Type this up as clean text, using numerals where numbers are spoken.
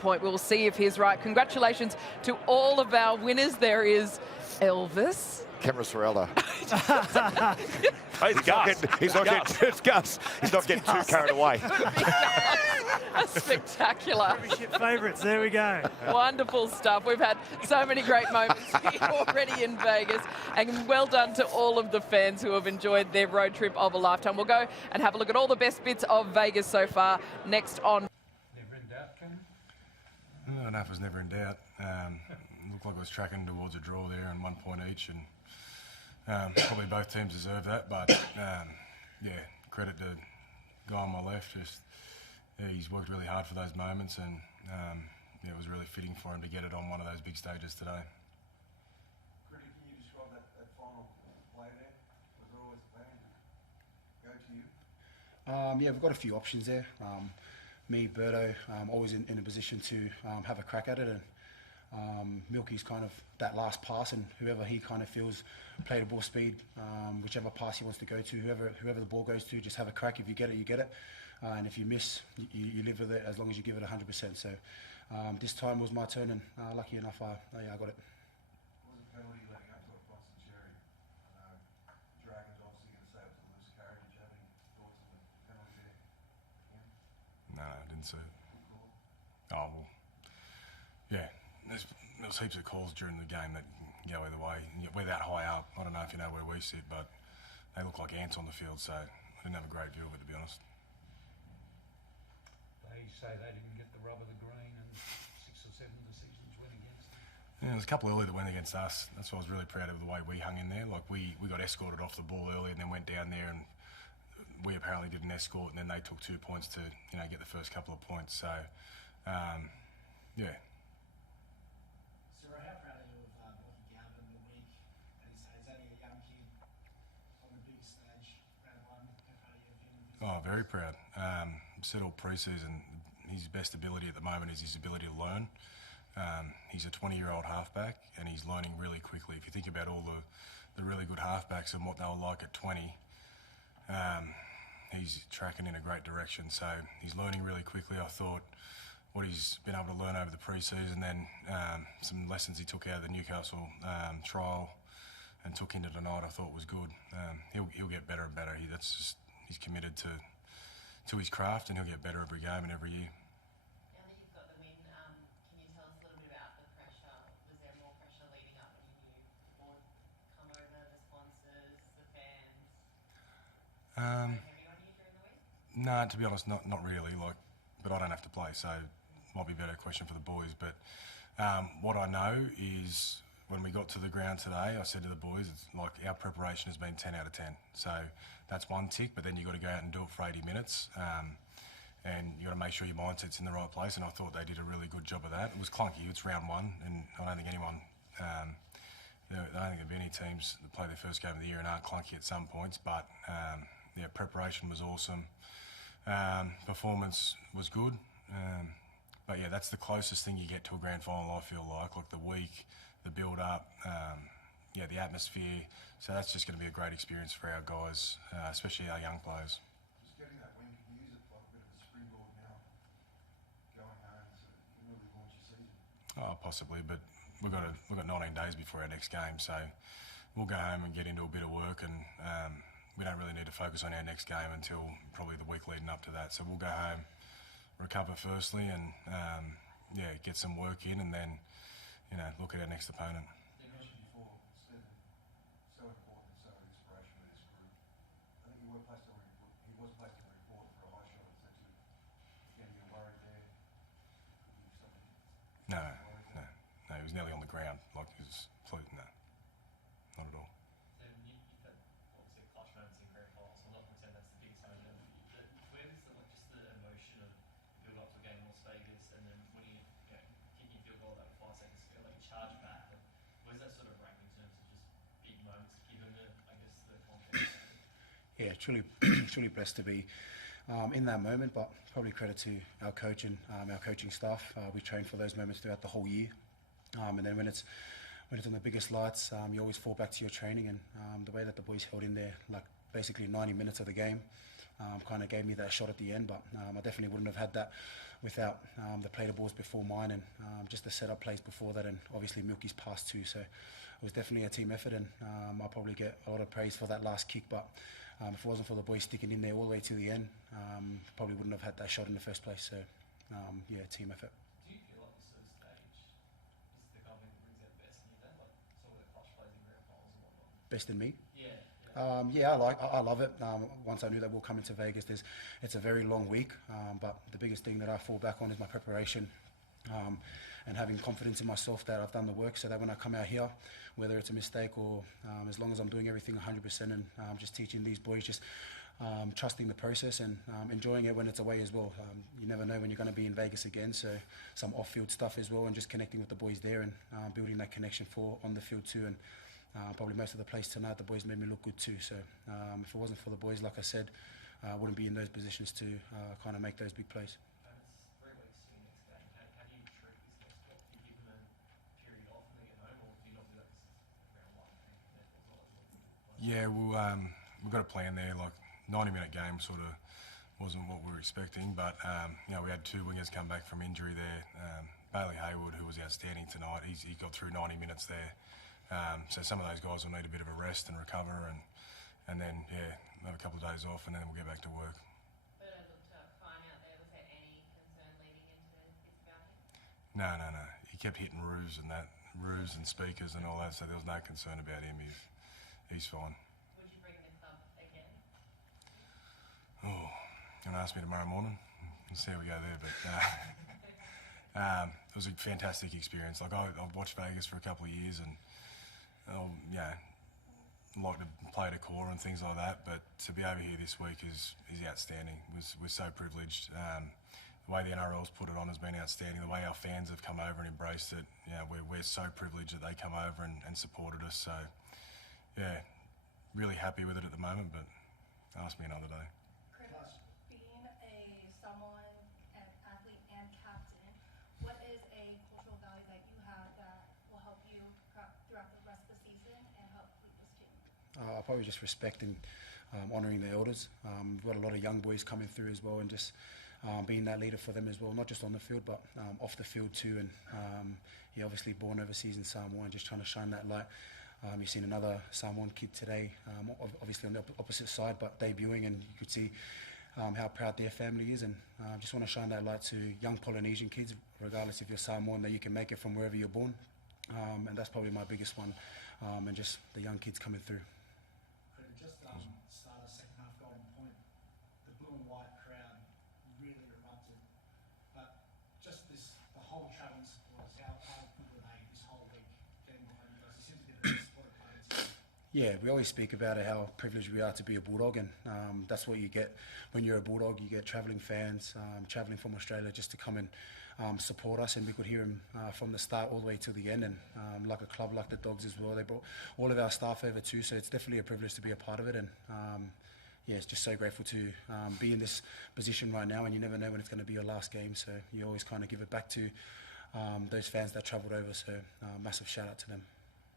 point. We'll see if he's right. Congratulations to all of our winners. There is Elvis. Camera Ciraldo. He's Gus. It's Gus. He's not getting too carried away. Spectacular. Premiership favourites, there we go. Wonderful stuff. We've had so many great moments here already in Vegas. And well done to all of the fans who have enjoyed their road trip of a lifetime. We'll go and have a look at all the best bits of Vegas so far next on. Never in doubt, Cameron? I don't know if it was never in doubt. It looked like I was tracking towards a draw there and 1 point each. And probably both teams deserve that, but yeah, credit to the guy on my left. Yeah, he's worked really hard for those moments, and yeah, it was really fitting for him to get it on one of those big stages today. Can you describe that final play there? Was there always a plan to go to you? Yeah, we've got a few options there. Me, Berto, always in a position to have a crack at it, and Milky's kind of that last pass, and whoever he kind of feels play the ball speed, whichever pass he wants to go to, whoever the ball goes to, just have a crack. If you get it, you get it. And if you miss, you live with it as long as you give it 100%. So this time was my turn, and lucky enough, I got it. What was the penalty leading up to it, Bronson Cherry? Dragons obviously going to say it was a loose carry. Did you have any thoughts on the penalty there? No, I didn't see it. Oh, well, yeah. There was heaps of calls during the game that go either way. We're that high up. I don't know if you know where we sit, but they look like ants on the field, so I didn't have a great view of it, to be honest. They say they didn't get the rub of the green, and 6 or 7 decisions went against them. Yeah, there's a couple early that went against us. That's why I was really proud of the way we hung in there. Like we got escorted off the ball early and then went down there, and we apparently did an escort, and then they took 2 points to get the first couple of points. So yeah. Ciro, how proud are you of Lachlan Galvin the week? And he's only a young kid on the big stage, round one. How proud are you of him? Oh, very proud. Said all pre-season, his best ability at the moment is his ability to learn. He's a 20-year-old halfback, and he's learning really quickly. If you think about all the really good halfbacks and what they were like at 20, he's tracking in a great direction. So he's learning really quickly. I thought what he's been able to learn over the pre-season, then some lessons he took out of the Newcastle trial and took into tonight, I thought was good. He'll get better and better. He's committed to his craft, and he'll get better every game and every year. Now that you've got them in, can you tell us a little bit about the pressure? Was there more pressure leading up when you knew the ball would come over, the sponsors, the fans? Heavy on you during the week? No, to be honest, not really. But I don't have to play, so might be a better question for the boys. But what I know is when we got to the ground today, I said to the boys, it's like our preparation has been 10 out of 10. So that's one tick, but then you've got to go out and do it for 80 minutes. And you've got to make sure your mindset's in the right place, and I thought they did a really good job of that. It was clunky, it's round one, and I don't think anyone, I don't think there'll be any teams that play their first game of the year and aren't clunky at some points, but yeah, preparation was awesome. Performance was good. But yeah, that's the closest thing you get to a grand final, I feel like the week, the build-up, yeah, the atmosphere. So that's just going to be a great experience for our guys, especially our young players. Just getting that win, can you use it like a bit of a springboard now, going home, so you can really launch your season? Oh, possibly, but we've got 19 days before our next game, so we'll go home and get into a bit of work, and we don't really need to focus on our next game until probably the week leading up to that. So we'll go home, recover firstly, and yeah, get some work in, and then look at our next opponent. You mentioned before, Stephen, so important, so inspirational to this group. I think he was placed on a report for a high shot. Is that you? Again, you're worried there? No, he was nearly on the ground, like he was floating. No, not at all. You've had obviously clutch moments in grand finals. I'm not concerned that's the biggest moment. But where does just the emotion of build up to a game in Las Vegas, and then when you kicking field goal that 5 seconds ago, like you charge back, and where's that sort of rank in terms of just big moments given the context? Yeah, truly blessed to be in that moment, but probably credit to our coach and our coaching staff. We trained for those moments throughout the whole year, and then when it's on the biggest lights, you always fall back to your training, and the way that the boys held in there, like basically 90 minutes of the game, kind of gave me that shot at the end, but I definitely wouldn't have had that without the play the balls before mine, and just the setup plays before that, and obviously Milky's pass too. So it was definitely a team effort, and I'll probably get a lot of praise for that last kick. But if it wasn't for the boys sticking in there all the way to the end, probably wouldn't have had that shot in the first place. So yeah, team effort. Do you feel like this sort of stage is the Galvin that brings out the best in you then, like sort of the clutch plays in grand finals and whatnot? Best in me? Yeah. Yeah, I love it. Once I knew that we'll come into Vegas, it's a very long week, but the biggest thing that I fall back on is my preparation, and having confidence in myself that I've done the work, so that when I come out here, whether it's a mistake or as long as I'm doing everything 100% and just teaching these boys, just trusting the process and enjoying it when it's away as well. You never know when you're going to be in Vegas again, so some off-field stuff as well, and just connecting with the boys there and building that connection for on the field too. And probably most of the plays tonight, the boys made me look good too. So if it wasn't for the boys, like I said, I wouldn't be in those positions to kind of make those big plays. And it's 3 weeks to your next game. How do you treat this next block? Do you give them a period off and they get home, or do you not do that round one? Yeah, we've got a plan there. Like 90-minute game sort of wasn't what we were expecting, but you know, we had 2 wingers come back from injury there. Bailey Hayward, who was outstanding tonight, he got through 90 minutes there. So some of those guys will need a bit of a rest and recover, and then have a couple of days off, and then we'll get back to work. But it looked fine out there. Was there any concern leading into this about him? No. He kept hitting roofs and speakers and all that, so there was no concern about him. He's fine. Would you bring the club again? Oh, you're gonna ask me tomorrow morning? We'll see how we go there, but it was a fantastic experience. Like I've watched Vegas for a couple of years, and like to play to core and things like that, but to be over here this week is outstanding. We're so privileged. The way the NRL's put it on has been outstanding. The way our fans have come over and embraced it, we're so privileged that they come over and supported us. So, yeah, really happy with it at the moment, but ask me another day. Chris, being someone, an athlete and captain, what is a cultural value that you have that will help you throughout the rest of the season and help lead this team? Probably just respecting, honouring the elders. We've got a lot of young boys coming through as well, and just being that leader for them as well, not just on the field but off the field too. And obviously born overseas in Samoa, and just trying to shine that light. You've seen another Samoan kid today, obviously on the opposite side, but debuting, and you could see how proud their family is, and just want to shine that light to young Polynesian kids, regardless if you're Samoan, that you can make it from wherever you're born, and that's probably my biggest one, and just the young kids coming through. Just start a second half golden point. The blue and white crowd really erupted, but just the whole travelling supporters, how good were they this whole week getting behind you guys? It seems to be the best supported party. Yeah, we always speak about how privileged we are to be a Bulldog, and that's what you get when you're a Bulldog. You get travelling fans, travelling from Australia just to come and support us, and we could hear them from the start all the way to the end, and like a club like the Dogs as well. They brought all of our staff over too, so it's definitely a privilege to be a part of it, and it's just so grateful to be in this position right now, and you never know when it's going to be your last game, so you always kind of give it back to those fans that travelled over, so massive shout out to them.